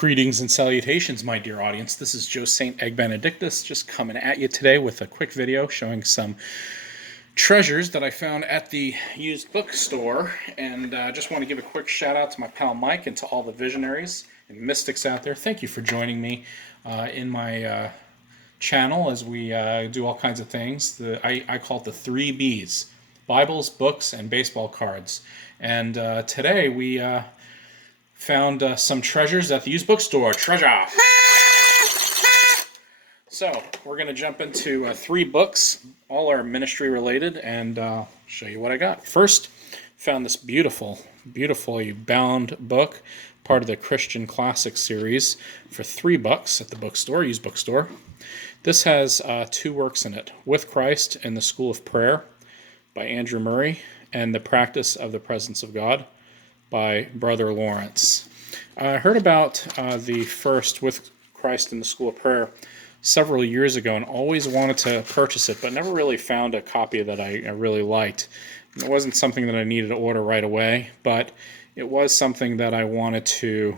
Greetings and salutations, my dear audience. This is Joe St. Egg Benedictus, just coming at you today with a quick video showing some treasures that I found at the used bookstore. And I just want to give a quick shout out to my pal Mike and to all the visionaries and mystics out there. Thank you for joining me in my channel as we do all kinds of things. I call it the 3 Bs: Bibles, books, and baseball cards. And today we found some treasures at the used bookstore. Treasure! So, we're going to jump into 3 books. All are ministry related, and show you what I got. First, found this beautifully bound book, part of the Christian Classics series, for $3 at the bookstore, used bookstore. This has 2 works in it: With Christ and the School of Prayer by Andrew Murray, and The Practice of the Presence of God by Brother Lawrence. I heard about the first, With Christ in the School of Prayer, several years ago and always wanted to purchase it, but never really found a copy that I really liked. It wasn't something that I needed to order right away, but it was something that I wanted to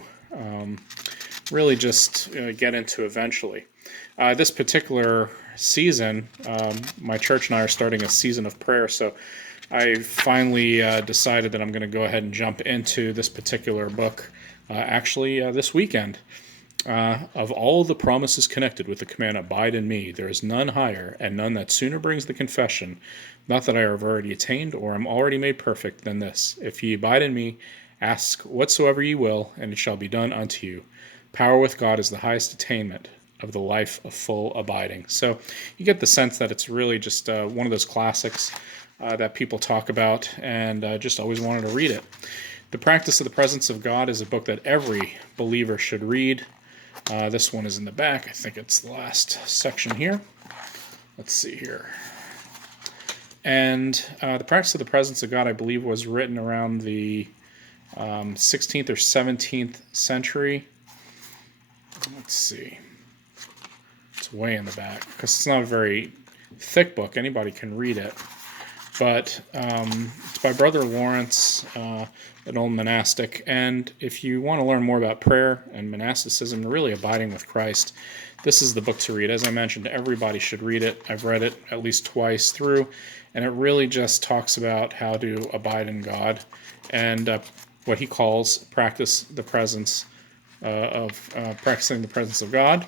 really just get into eventually. This particular season, my church and I are starting a season of prayer, so I finally decided that I'm going to go ahead and jump into this particular book actually this weekend. Of all the promises connected with the command, "Abide in me," there is none higher, and none that sooner brings the confession, not that I have already attained or am already made perfect, than this: if ye abide in me, ask whatsoever ye will, and it shall be done unto you. Power with God is the highest attainment of the life of full abiding. So you get the sense that it's really just one of those classics that people talk about, and just always wanted to read it. The Practice of the Presence of God is a book that every believer should read. This one is in the back. I think it's the last section here. Let's see here. And The Practice of the Presence of God, I believe, was written around the 16th or 17th century. Let's see. It's way in the back because it's not a very thick book. Anybody can read it. But it's by Brother Lawrence, an old monastic. And if you want to learn more about prayer and monasticism, really abiding with Christ, this is the book to read. As I mentioned, everybody should read it. I've read it at least twice through, and it really just talks about how to abide in God and what he calls practicing the presence of God.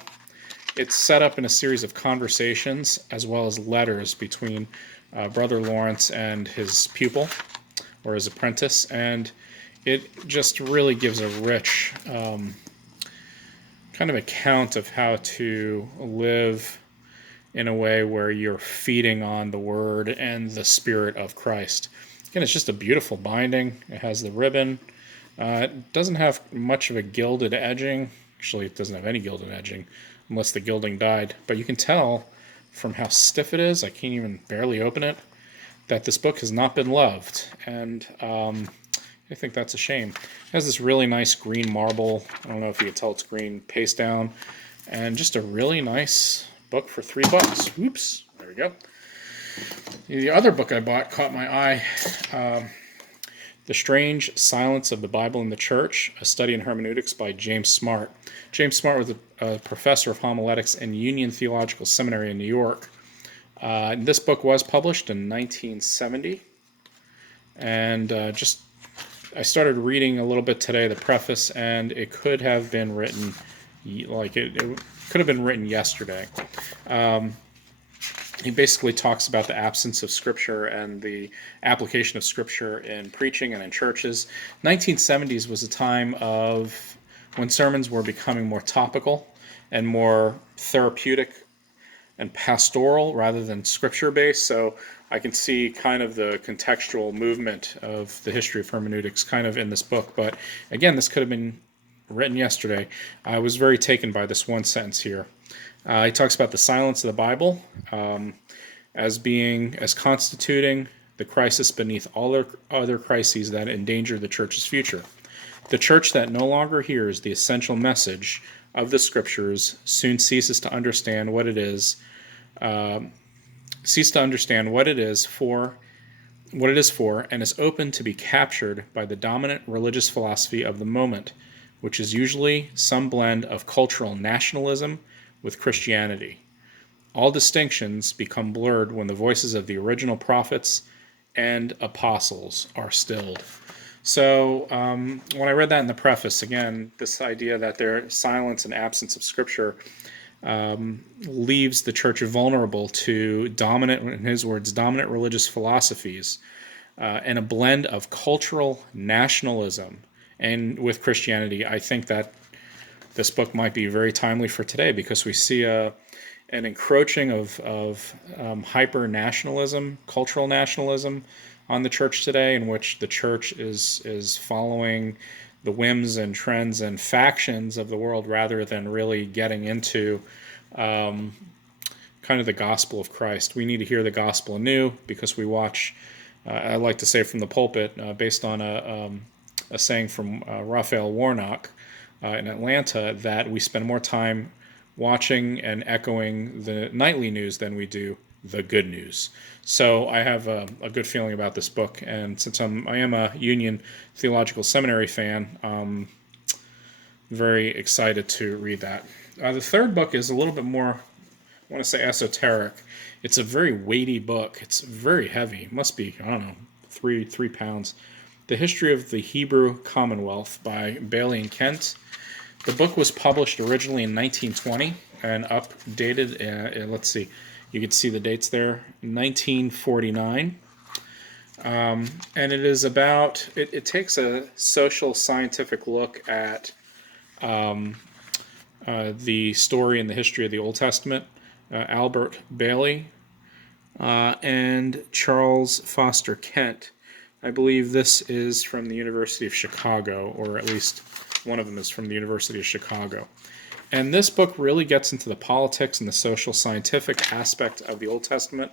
It's set up in a series of conversations as well as letters between Brother Lawrence and his pupil, or his apprentice, and it just really gives a rich kind of account of how to live in a way where you're feeding on the Word and the Spirit of Christ. Again, it's just a beautiful binding. It has the ribbon. It doesn't have much of a gilded edging. Actually, it doesn't have any gilded edging, unless the gilding died. But you can tell from how stiff it is, I can't even barely open it, that this book has not been loved. And I think that's a shame. It has this really nice green marble, I don't know if you can tell it's green, paste down, and just a really nice book for $3. Oops, there we go. The other book I bought caught my eye. The Strange Silence of the Bible in the Church, A Study in Hermeneutics by James Smart. James Smart was a professor of homiletics in Union Theological Seminary in New York. This book was published in 1970. And I started reading a little bit today, the preface, and it could have been written, it could have been written yesterday. He basically talks about the absence of Scripture and the application of Scripture in preaching and in churches. 1970s was a time of when sermons were becoming more topical and more therapeutic and pastoral rather than Scripture-based. So I can see kind of the contextual movement of the history of hermeneutics kind of in this book. But again, this could have been written yesterday. I was very taken by this one sentence here. He talks about the silence of the Bible as constituting the crisis beneath all other crises that endanger the church's future. The church that no longer hears the essential message of the Scriptures soon ceases to understand what it is for, and is open to be captured by the dominant religious philosophy of the moment, which is usually some blend of cultural nationalism with Christianity. All distinctions become blurred when the voices of the original prophets and apostles are stilled. So when I read that in the preface, again, this idea that their silence and absence of Scripture leaves the church vulnerable to dominant, in his words, dominant religious philosophies and a blend of cultural nationalism and with Christianity. I think that this book might be very timely for today because we see an encroaching of hyper-nationalism, cultural nationalism on the church today, in which the church is following the whims and trends and factions of the world rather than really getting into kind of the gospel of Christ. We need to hear the gospel anew because we watch, I like to say from the pulpit, based on a saying from Raphael Warnock in Atlanta, that we spend more time watching and echoing the nightly news than we do the good news. So I have a good feeling about this book, and since I am a Union Theological Seminary fan, I'm very excited to read that. The third book is a little bit more, I want to say, esoteric. It's a very weighty book. It's very heavy. It must be, I don't know, three pounds. The History of the Hebrew Commonwealth by Bailey and Kent. The book was published originally in 1920 and updated, let's see, you can see the dates there, 1949. And it is about, it takes a social scientific look at the story and the history of the Old Testament. Albert Bailey and Charles Foster Kent. I believe this is from the University of Chicago, or at least one of them is from the University of Chicago. And this book really gets into the politics and the social scientific aspect of the Old Testament.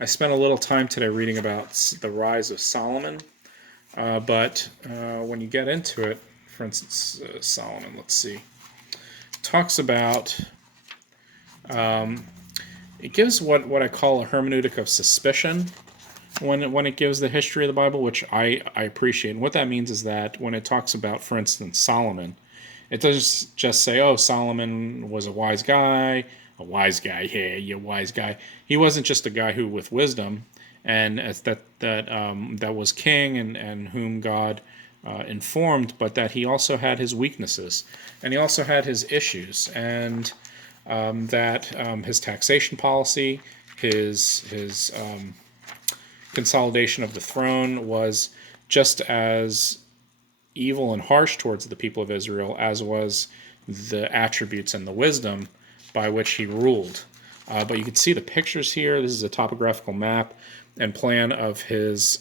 I spent a little time today reading about the rise of Solomon, but when you get into it, for instance, Solomon, let's see, talks about, it gives what I call a hermeneutic of suspicion when it gives the history of the Bible, which I appreciate. And what that means is that when it talks about, for instance, Solomon, it doesn't just say, oh, Solomon was a wise guy, yeah, you wise guy. He wasn't just a guy who with wisdom, and as that was king and whom God informed, but that he also had his weaknesses, and he also had his issues, and that his taxation policy, his consolidation of the throne was just as evil and harsh towards the people of Israel as was the attributes and the wisdom by which he ruled. But you can see the pictures here. This is a topographical map and plan of his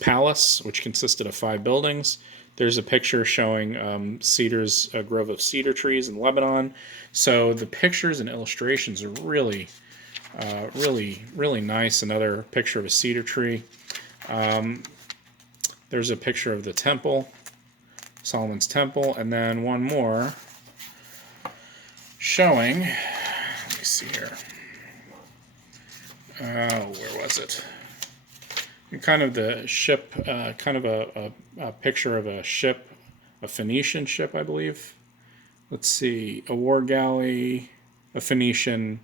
palace, which consisted of 5 buildings. There's a picture showing a grove of cedar trees in Lebanon. So the pictures and illustrations are really nice. Another picture of a cedar tree. There's a picture of the temple, Solomon's temple, and then one more showing, let me see here, where was it? Kind of the ship, kind of a picture of a ship, a Phoenician ship, I believe. Let's see, a war galley, a Phoenician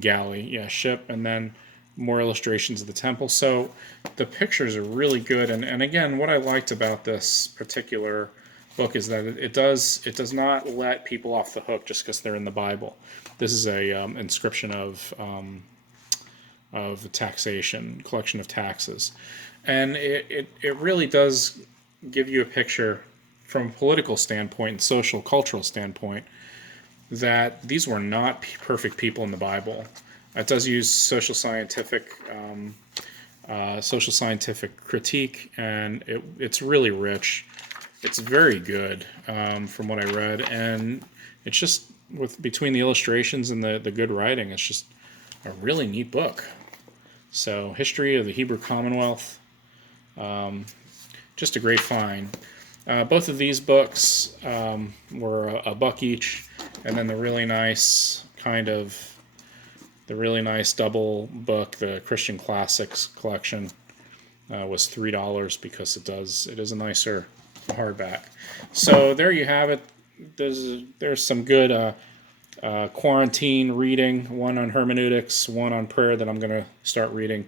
galley, yeah, ship, and then more illustrations of the temple. So the pictures are really good, and again, what I liked about this particular book is that it does not let people off the hook just because they're in the Bible. This is a inscription of taxation, collection of taxes, and it really does give you a picture from a political standpoint and social cultural standpoint that these were not perfect people in the Bible. It does use social scientific critique, and it's really rich. It's very good from what I read, and it's just between the illustrations and the good writing, it's just a really neat book. So, History of the Hebrew Commonwealth, just a great find. Both of these books were $1 each, and then the really nice double book, the Christian Classics collection, was $3 because it is a nicer hardback. So there you have it. There's some good quarantine reading, one on hermeneutics, one on prayer that I'm going to start reading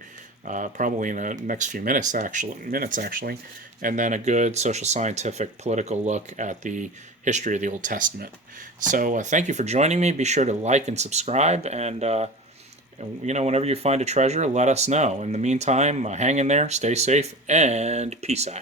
probably in the next few minutes actually, and then a good social scientific political look at the history of the Old Testament. So thank you for joining me. Be sure to like and subscribe, and whenever you find a treasure, let us know. In the meantime, hang in there, stay safe, and peace out.